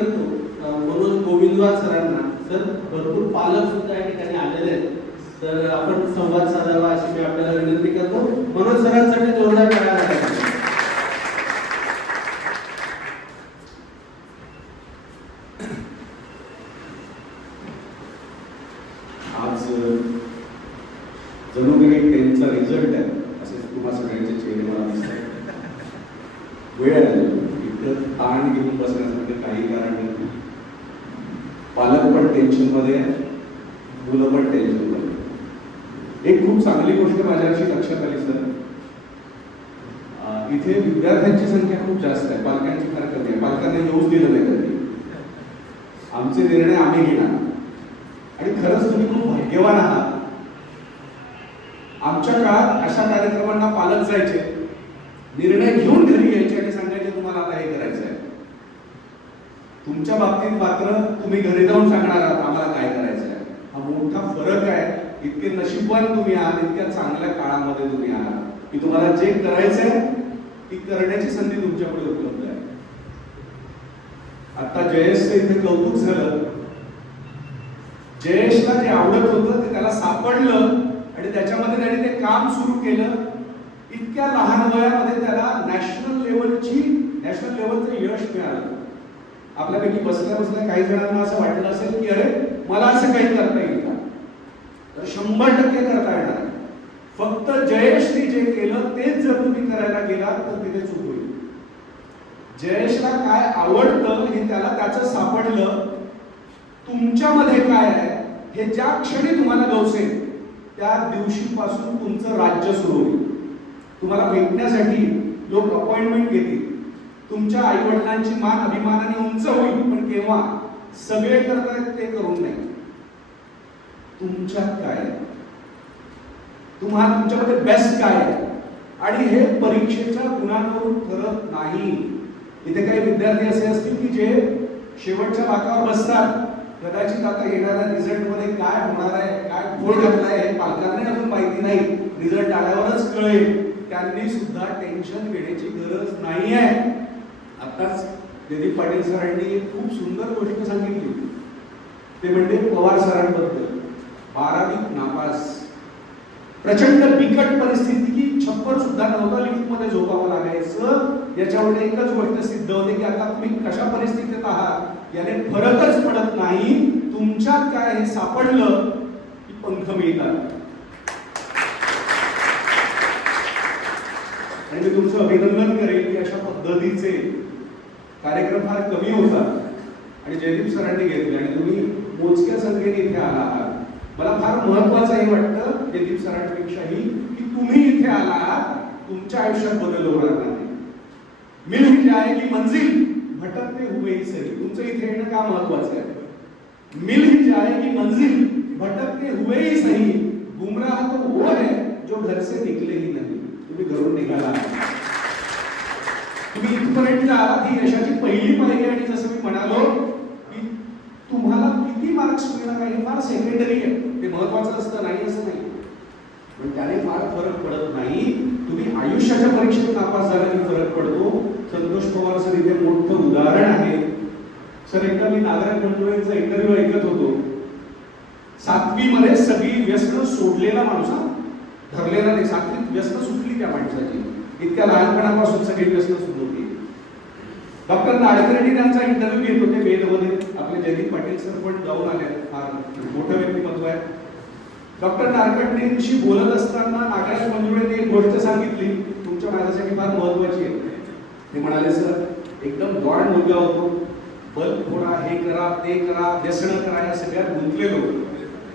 म्हणून अ, मनोज गोविंदवार सरांना. सर भरपूर पालक सुद्धा या ठिकाणी आलेले आहेत. तर आपण संवाद साधावा अशी मी आपल्याला विनंती करतो. मनोज सरांसाठी जोरदार टाळ्या आज जणू काही टेनचा रिझल्ट आहे. असे तुम्हा सगळ्यांचे चेहरे मला दिसतात. वेळ आहे. इकडं ताण घेऊन बसण्यासाठी काही कारण नाही. पालक पण टेन्शनमध्ये मुलं पण टेन्शनमध्ये एक खूप चांगली गोष्ट माझ्या अशी लक्षात आली सर. इथे विद्यार्थ्यांची संख्या खूप जास्त आहे. पालकांची फार कमी आहे. पालकांना येऊच दिलं नाही कधी. आमचे निर्णय आम्ही घेणार. आणि खरंच तुम्ही खूप भाग्यवान आहात. आमच्या काळात अशा कार्यक्रमांना पालक जायचे. निर्णय घेऊन घरी यायचे. तुम्हाला आता हे करायचं आहे तुमच्या बाबतीत मात्र तुम्ही घरी जाऊन सांगणार आहात आम्हाला काय करायचं आहे हा मोठा फरक आहे. इतके नशीबवान तुम्ही आहात इतक्या चांगल्या काळामध्ये तुम्ही आहात. की तुम्हाला जे करायचं आहे ती करण्याची संधी तुमच्याकडे उपलब्ध आहे. आता जयेशचं इथे कौतुक झालं. जयेशला जे आवडत होतं ते त्याला सापडलं आणि त्याच्यामध्ये त्याने ते काम सुरू केलं. इतक्या लहान वयामध्ये त्याला नॅशनल लेवलची नॅशनल लेवलचं यश मिळालं. आपल्यापैकी बसल्या बसल्या काही जणांना असं वाटलं असेल की अरे मला असं काही करता येईल का? तर शंभर टक्के करता येणार. फक्त जयेशने जे केलं तेच जर तुम्ही करायला गेलात तर तिथे चूक होईल. जयेशला काय आवडतं हे त्याला त्याचं सापडलं. तुमच्यामध्ये काय आहे हे ज्या क्षणी तुम्हाला गवसेल त्या दिवशीपासून तुमचं राज्य सुरू होईल. तुम्हाला भेटण्यासाठी लोक अपॉइंटमेंट घेतील. तुमच्या आई वडिलांची मान अभिमानाने उंच होईल पण केव्हा? सगळे करतायत ते करून नाही. तुमच्यात काय तुम्हाला तुमच्यामध्ये बेस्ट काय आहे? आणि हे परीक्षेच्या गुणांवरून ठरत नाही. इथे काही विद्यार्थी असे असतील की जे शेवटच्या बाकावर बसतात. कदाचित आता येणाऱ्या रिझल्टमध्ये काय होणार आहे काय गोळ घातलाय हे पालकांनाही अजून माहिती नाही. रिझल्ट आल्यावरच कळेल. त्यांनी सुद्धा टेन्शन घेण्याची गरज नाही आहे आताच दिलीप पाटील सरांनी एक खूप सुंदर गोष्ट सांगितली ते म्हणजे पवार सरांबद्दल. बारावीत नापास. प्रचंड बिकट परिस्थिती की छप्पर सुद्धा नव्हता लिफ्टमध्ये झोपावं लागायचं. याच्यावर एकच गोष्ट सिद्ध होते की आता तुम्ही कशा परिस्थितीत आहात? याने फरकच पडत नाही. तुमच्यात काय हे सापडलं की पंख मिळतात. आणि मी तुमचं अभिनंदन करेन की अशा पद्धतीचे कार्यक्रम फार कमी होता. आणि जयदीप सरांनी घेतले आणि तुम्ही मोजक्या संख्येने इथे आला आहात. मला फार महत्वाचं हे वाटतं जयदीप सरांपेक्षाही की तुम्ही इथे आलात तुमच्या आयुष्यात बदल होणार नाही. मिल ही जाएगी मंजिल? भटकते हुए ही सही तुमचं इथे येणं का महत्वाचं आहे? मिल ही जाएगी मंजिल? भटकते हुए ही सही. गुमराह तो वो है जो घर से निकले ही नहीं. तुम्ही घरून निघाला तुम्ही इथपर्यंत आलात ही यशाची पहिली पायरी आणि जसं मी म्हणालो की तुम्हाला किती मार्क्स मिळणार आहे हे फार सेकंडरी आहे. ते महत्वाचं असतं नाही असं नाही. पण त्याने फार फरक पडत नाही. तुम्ही आयुष्याच्या परीक्षेत नापास झाला की फरक पडतो. संतोष पवार सर इथे मोठं उदाहरण आहे. सर एकदा मी नागराज मंडळींचा इंटरव्ह्यू ऐकत होतो. सातवी मध्ये सगळी व्यसन सोडलेला माणूस हा. ठरलेला नाही सातवीत व्यसन सुटली त्या माणसाची. इतक्या लहानपणापासून सगळी व्यसन सुरू होती. डॉक्टर नाडकर्णी यांचा इंटरव्ह्यू घेत होते वेदमध्ये. आपले जयदीप पाटील सर पण जाऊन आले फार मोठं व्यक्तिमत्व आहे. डॉक्टर नाडकर्णींशी बोलत असताना नागराज मंजुळेने एक गोष्ट सांगितली. तुमच्या माझ्यासाठी फार महत्वाची आहे. ते म्हणाले सर एकदम गॉड मुलगा होतो. बल्ब फोडा हे करा ते करा व्यसनं करा या सगळ्यात गुंतलेलो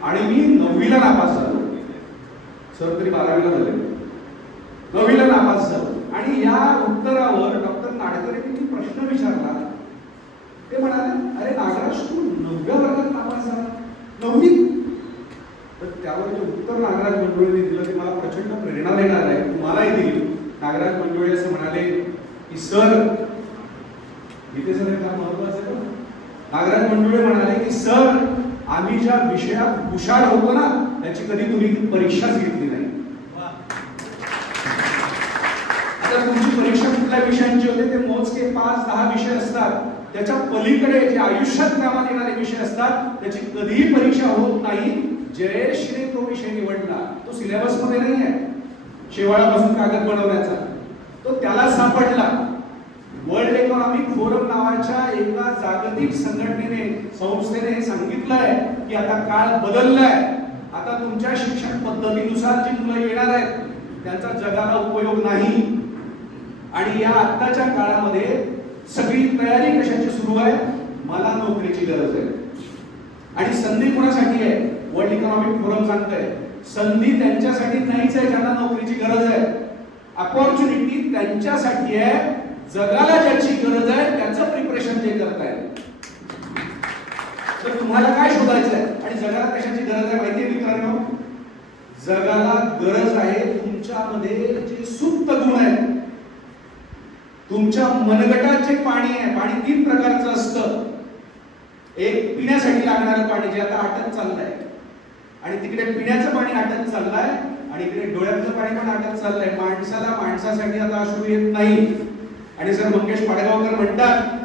आणि मी नववीला नापास झालो. सर तरी बारावीला झाले. नववीला नापास आणि या उत्तरावर डॉक्टर नाडकर्णींनी प्रश्न विचारला ते म्हणाले अरे नागराज तू नवव्या वर्गात नापास झाला तर त्यावर जे उत्तर नागराज मंजुळेने दिलं ते मला प्रचंड प्रेरणा देणार आहे तुम्हालाही दिली नागराज मंजुळे असं म्हणाले की सर इथे सर फार महत्वाचं आहे नागराज मंजुळे म्हणाले की सर आम्ही ज्या विषयात हुशार होतो ना त्याची कधी तुम्ही परीक्षाच घेतली नाही. आता विषयांचे होते ते मोजके पाच दहा विषय असतात. त्याच्या पलीकडे जे आयुष्यात कामात येणारे विषय असतात त्याची कधीही परीक्षा होत नाही. जयश्री तो विषय निवडला तो सिलेबसमध्ये नाही आहे शेवाळापासून कागद बनवण्याचा. तो त्याला सापडला. वर्ल्ड इकॉनॉमिक फोरम नावाच्या एका जागतिक संघटनेने संस्थेने हे सांगितलंय की आता काळ बदललाय. आता तुमच्या शिक्षण पद्धतीनुसार जी मुलं येणार आहेत त्यांचा जगाला उपयोग नाही. आणि या आत्ताच्या काळामध्ये सगळी तयारी कशाची सुरू आहे? मला नोकरीची गरज आहे. आणि संधी कुणासाठी आहे? वर्ल्ड इकॉनॉमिक फोरम सांगतंय. संधी त्यांच्यासाठी नाहीच आहे ज्यांना नोकरीची गरज आहे. अपॉर्च्युनिटी त्यांच्यासाठी आहे. जगाला ज्याची गरज आहे त्याचं प्रिपरेशन ते करताय. तर तुम्हाला काय शोधायचं आहे? आणि जगाला कशाची गरज आहे माहिती आहे मित्रांनो? जगाला गरज आहे तुमच्यामध्ये जे सुप्त गुण आहेत. तुमच्या मनगटाचे पाणी आहे. पाणी तीन प्रकारचं असतं. एक पिण्यासाठी लागणारं पाणी जे आता आटत चाललंय. आणि तिकडे पिण्याचं पाणी आटत चाललंय आणि इकडे डोळ्यातलं पाणी पण आटत चाललंय. माणसाला माणसासाठी आता अश्रू येत नाही. आणि सर मंगेश पाडगावकर म्हणतात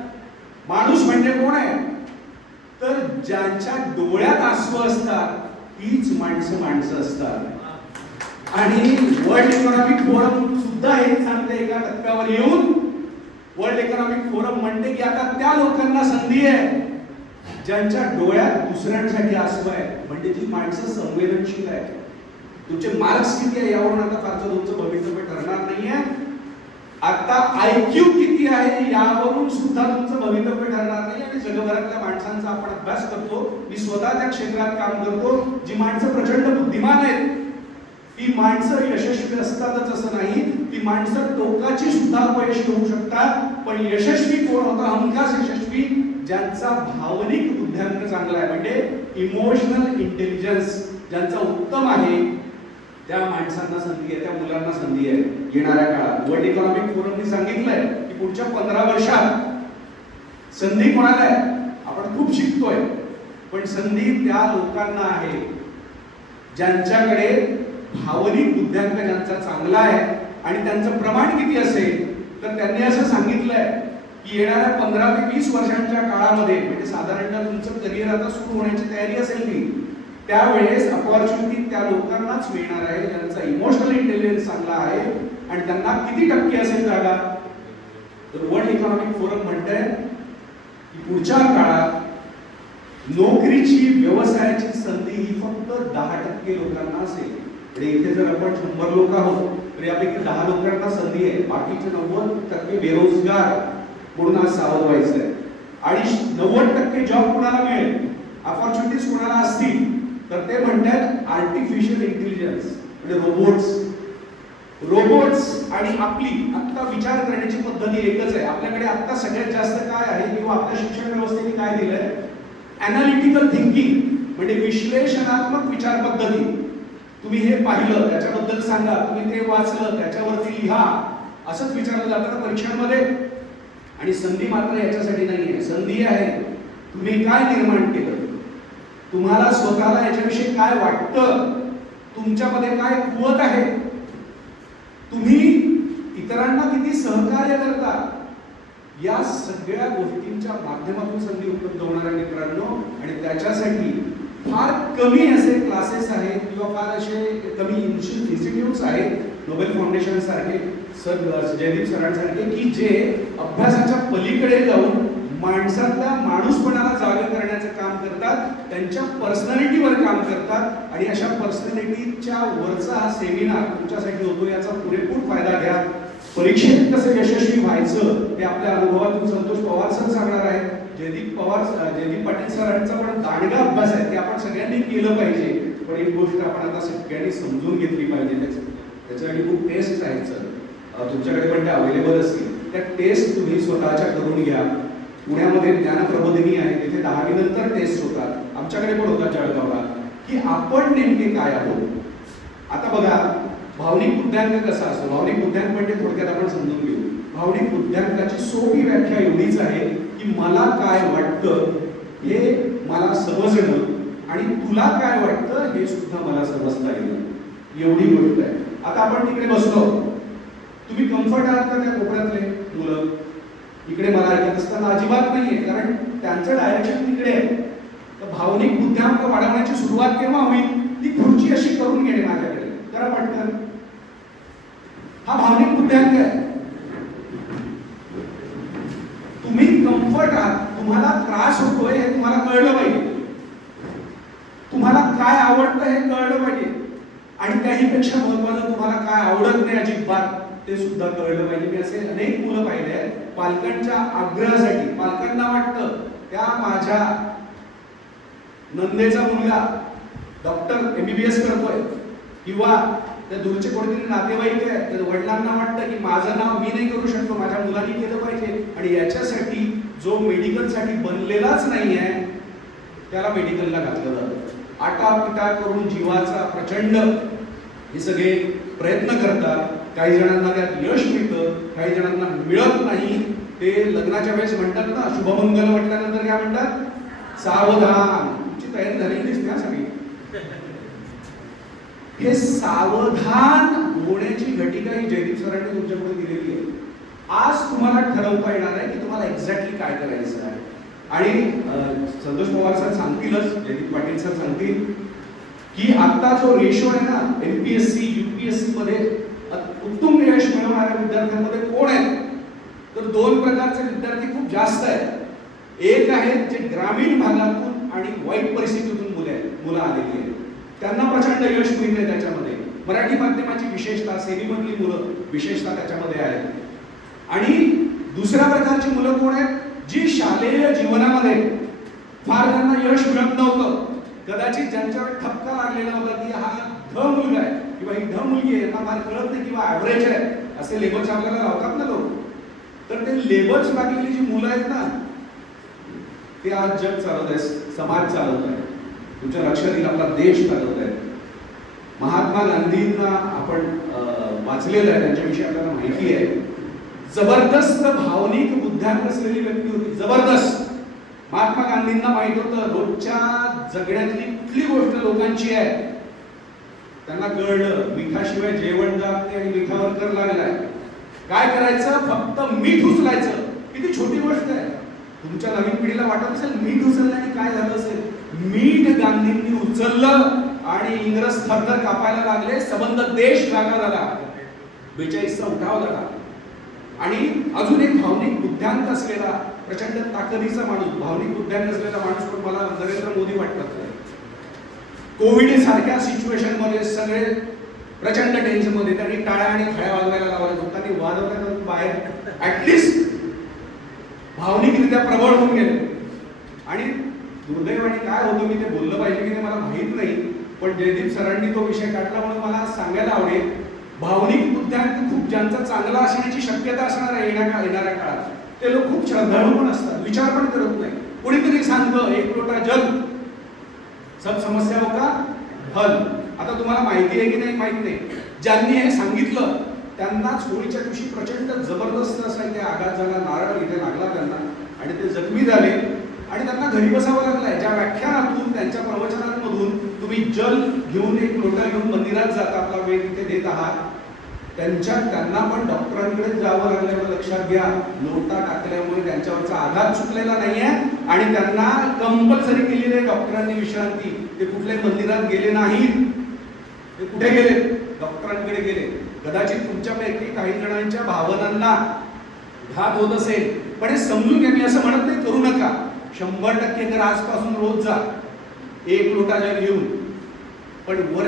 माणूस म्हणजे कोण आहे? तर ज्यांच्या डोळ्यात आसू असतात तीच माणसं माणसं असतात. आणि वर्ल्ड इकॉनॉमिक फोरम सुद्धा हे सांगते एका टप्प्यावर येऊन वर्ल्ड इकॉनॉमिक फोरम म्हणते की आता त्या लोकांना संधी आहे. ज्यांच्या डोळ्यात दुसऱ्यांसाठी आसव आहे. म्हणजे जी माणसं संवेदनशील आहे तुमचे मार्क्स किती आहे यावरून आता फारसं तुमचं भवितव्य ठरणार नाहीये. आता आयक्यू किती आहे यावरून सुद्धा तुमचं भवितव्य ठरणार नाही. आणि जगभरातल्या माणसांचा आपण अभ्यास करतो. मी स्वतः त्या क्षेत्रात काम करतो. जी माणसं प्रचंड बुद्धिमान आहेत ती माणसं यशस्वी असतातच असं नाही. ती माणसं टोकाची सुद्धा अपयशी होऊ शकतात. पण यशस्वी कोण होता? हमखास यशस्वी ज्यांचा भावनिक बुद्ध्यांक चांगला आहे. म्हणजे इमोशनल इंटेलिजन्स ज्यांचा उत्तम आहे त्या माणसांना संधी आहे त्या मुलांना संधी आहे. येणाऱ्या काळात. वर्ल्ड इकॉनॉमिक फोरमने सांगितलंय की पुढच्या पंधरा वर्षात संधी कोणाला आहे? आपण खूप शिकतोय. पण संधी त्या लोकांना आहे ज्यांच्याकडे भावनिक बुद्ध्यांक ज्यांचा चांगला आहे आणि त्यांचं प्रमाण किती असेल तर त्यांनी असं सांगितलंय की येणाऱ्या पंधरा ते वीस वर्षांच्या काळामध्ये म्हणजे साधारणतः तुमचं करिअर आता सुरू होण्याची तयारी असेल की त्यावेळेस अपॉर्च्युनिटी त्या लोकांनाच मिळणार आहे ज्यांचा इमोशनल इंटेलिजन्स चांगला आहे आणि त्यांना किती टक्के असेल जागा? तर वर्ल्ड इकॉनॉमिक फोरम म्हणतंय की पुढच्या काळात नोकरीची व्यवसायाची संधी ही फक्त दहा टक्के लोकांना असेल. म्हणजे इथे जर आपण शंभर लोक आहोत तर यापैकी दहा लोकांना संधी आहे. बाकीचे नव्वद टक्के बेरोजगार म्हणून आज सावध व्हायचं आहे आणि नव्वद टक्के जॉब कुणाला मिळेल? अपॉर्च्युनिटीज कुणाला असतील? तर ते म्हणतात आर्टिफिशियल इंटेलिजन्स म्हणजे रोबोट्स रोबोट्स आणि आपली आता विचार करण्याची पद्धती एकच आहे. आपल्याकडे आत्ता सगळ्यात जास्त काय आहे किंवा आपल्या शिक्षण व्यवस्थेने काय दिलंय? अनालिटिकल थिंकिंग म्हणजे विश्लेषणात्मक विचार पद्धती तुम्ही हे पाहिलं त्याच्याबद्दल सांगा. तुम्ही ते वाचलं त्याच्यावरती लिहा. असंच विचारलं जातं ना परीक्षांमध्ये. आणि संधी मात्र याच्यासाठी नाही आहे संधी आहे. तुम्ही काय निर्माण केलं? तुम्हाला स्वतःला याच्याविषयी काय वाटतं? तुमच्यामध्ये काय कुवत आहे? तुम्ही इतरांना किती सहकार्य करता? या सगळ्या गोष्टींच्या माध्यमातून संधी उपलब्ध होणार आहे मित्रांनो. आणि त्याच्यासाठी फार कमी असे फार असे कमी इन्स्टिट्यूट्स आहेत. नोबेल फाउंडेशन सारखे सर जयदीप सरांसारखे की जे अभ्यासाच्या पलीकडे जाऊन माणसातल्या माणूसपणाला जागे करण्याचं काम करतात त्यांच्या पर्सनॅलिटीवर काम करतात आणि अशा पर्सनॅलिटीच्या वरचा हा सेमिनार तुमच्यासाठी होतो याचा पुरेपूर फायदा घ्या. परीक्षेत कसं यशस्वी व्हायचं हे आपल्या अनुभवातून संतोष पवार सर सांगणार आहेत. जयदीप पवार जयदीप पाटील सरांचा पण दांडगा अभ्यास आहे ते आपण सगळ्यांनी केलं पाहिजे. पण एक गोष्ट आपण आता सगळ्यांनी समजून घेतली पाहिजे. त्याची त्याच्यासाठी खूप टेस्ट आहेत सर तुमच्याकडे पण त्या अवेलेबल असतील. त्या टेस्ट तुम्ही स्वतःच्या करून घ्या. पुण्यामध्ये ज्ञानप्रबोधिनी आहे तिथे दहावी नंतर टेस्ट होतात. आमच्याकडे पण होतात जळगावला. की आपण नेमके काय आहोत? आता बघा भावनिक बुद्ध्यांक कसा असतो? भावनिक बुद्ध्यांक म्हणजे थोडक्यात आपण समजून घेऊ. भावनिक बुद्ध्यांकाची सोपी व्याख्या एवढीच आहे की मला काय वाटतं हे मला समजणं आणि तुला काय वाटतं हे सुद्धा मला समजता येईल. एवढी गोष्ट आहे. आता आपण तिकडे बसलो. तुम्ही कम्फर्ट आहात का त्या कोपऱ्यातले मुलं? इकडे मला ऐकत असताना अजिबात नाहीये कारण त्यांचं डायरेक्शन तिकडे आहे. तर भावनिक बुद्ध्यांक वाढवण्याची सुरुवात केव्हा होईल ती खुर्ची अशी करून घेणे माझ्याकडे. करा पटकन. हा भावनिक बुद्ध्यांक आहे. तुम्ही कम्फर्ट आहात तुम्हाला त्रास होतोय हे तुम्हाला कळलं पाहिजे. आवडतं हे कळलं पाहिजे. आणि त्याहीपेक्षा महत्वाचं तुम्हाला काय आवडत नाही अजिबात ते सुद्धा कळलं पाहिजे. मी असे अनेक मुलं पाहिले आहेत. पालकांच्या आग्रहासाठी पालकांना वाटतं त्या माझ्या नंदेचा मुलगा डॉक्टर एमबीबीएस करतोय. किंवा त्या दूरचे कोणीतरी नातेवाईक आहेत त्या वडिलांना वाटतं की माझं नाव मी नाही करू शकतो माझ्या मुलांनी केलं पाहिजे. आणि याच्यासाठी जो मेडिकलसाठी बनलेलाच नाही आहे त्याला मेडिकलला घातलं जातं. आटापिटा करून जीवाचा प्रचंड हे सगळे प्रयत्न करतात. काही जणांना त्यात यश मिळतं काही जणांना मिळत नाही. ते लग्नाच्या वेळेस म्हणतात ना शुभमंगल म्हटल्यानंतर काय म्हणतात? सावधान. तुमची तयारी झालेली दिसते सगळी. हे सावधान होण्याची घटिका ही जयदीप सरांनी तुमच्यापुढे दिलेली आहे. आज तुम्हाला ठरवता येणार आहे की तुम्हाला एक्झॅक्टली काय करायचं आहे. आणि संतोष पवार सर सांगतीलच जयदीप पाटील सर सांगतील की आता जो रेशो आहे ना M P S C U P S C मध्ये उत्तम यश मिळवणाऱ्या विद्यार्थ्यांमध्ये कोण आहेत तर दोन प्रकारचे विद्यार्थी खूप जास्त आहेत. एक आहेत जे ग्रामीण भागातून आणि वाईट परिस्थितीतून मुले आहेत मुलं आलेली आहेत. त्यांना प्रचंड यश मिळते त्याच्यामध्ये. मराठी माध्यमाची विशेषता सेमीमधली मुलं विशेषता त्याच्यामध्ये आहेत. आणि दुसऱ्या प्रकारची मुलं कोण आहेत? जी शालेय जीवनामध्ये फार त्यांना यश मिळत नव्हतं. कदाचित ज्यांच्यावर ठपका लागलेला होता की हा ध मुलगा आहे किंवा ही ध मुलगी आहे यांना फार कळत नाही किंवा ऍव्हरेज आहे. असे लेबल्स आपल्याला लावतात ना लोक. तर ते लेबल्स लागलेली जी मुलं आहेत ना ते आज जग चालवत आहे समाज चालवत आहे. तुमच्या लक्षात येईल आपला देश चालवत आहे. महात्मा गांधींना आपण वाचलेलं आहे त्यांच्याविषयी आपल्याला माहिती आहे. जबरदस्त भावनिक बुद्ध्यांक असलेली व्यक्ती होती. जबरदस्त. महात्मा गांधींना माहीत होतं रोजच्या जगण्यातली कुठली गोष्ट लोकांची आहे? त्यांना कळलं मिठाशिवाय जेवण जात नाही आणि मिठावर कर लागलाय. काय करायचं? फक्त मीठ उचलायचं. किती छोटी गोष्ट आहे. तुमच्या नवीन पिढीला वाटत असेल मीठ उचलल्याने काय झालं असेल? मीठ गांधींनी उचललं आणि इंग्रज थरथर कापायला लागले. संबंध देश जागा झाला बेचाळीसचा उठाव झाला. आणि अजून एक भावनिक बुद्ध्यांक असलेला प्रचंड ताकदीचा माणूस भावनिक बुद्ध्यांक असलेला माणूस पण मला नरेंद्र मोदी वाटतात. कोविड सारख्या सिच्युएशनमध्ये सगळे प्रचंड टेन्शनमध्ये त्यांनी टाळ्या आणि खळ्या वाजवायला लावल्या. लोकांनी वाजवल्या बाहेर. ऍटलिस्ट भावनिकरित्या प्रबळ होऊन गेले. आणि दुर्दैवाने काय होतं मी ते बोललं पाहिजे की ते मला माहीत नाही पण जयदीप सरांनी तो विषय काढला म्हणून मला सांगायला आवडेल. भावनिक बुद्ध्यांक खूप ज्यांचा चांगला असण्याची शक्यता असणार आहे येण्या येणाऱ्या काळात ते लोक खूप श्रद्धाळू पण असतात विचार पण करत नाही. कोणीतरी सांगतं एक लोटा जल. सब समस्या का हल आता तुम्हाला माहिती आहे की नाही माहीत नाही. ज्यांनी हे सांगितलं त्यांनाच होळीच्या दिवशी प्रचंड जबरदस्त असा इथे आघात झाला नारळ इथे लागला त्यांना आणि ते जखमी झाले. आणि त्यांना घरी बसावं लागलंय. ज्या व्याख्यानातून त्यांच्या प्रवचनांमधून तुम्ही जल घेऊन एक लोटा घेऊन मंदिरात जाता आपला वेळ तिथे देत आहात. त्यांच्या त्यांना पण डॉक्टरांकडे जावं लागल्याचं लक्षात घ्या लोटा टाकल्यामुळे त्यांच्यावरचा आघात चुकलेला नाहीये. आणि त्यांना कंपल्सरी केलेली आहे डॉक्टरांनी विश्रांती. ते कुठल्याही मंदिरात गेले नाहीत. ते कुठे गेले? डॉक्टरांकडे गेले. कदाचित तुमच्यापैकी काही जणांच्या भावनांना घात होत असेल. पण हे समजून घ्या मी असं म्हणत नाही करू नका. शंभर टक्के तर आजपासून रोज जा. एक लोटा जल घेऊन. पण वर्ष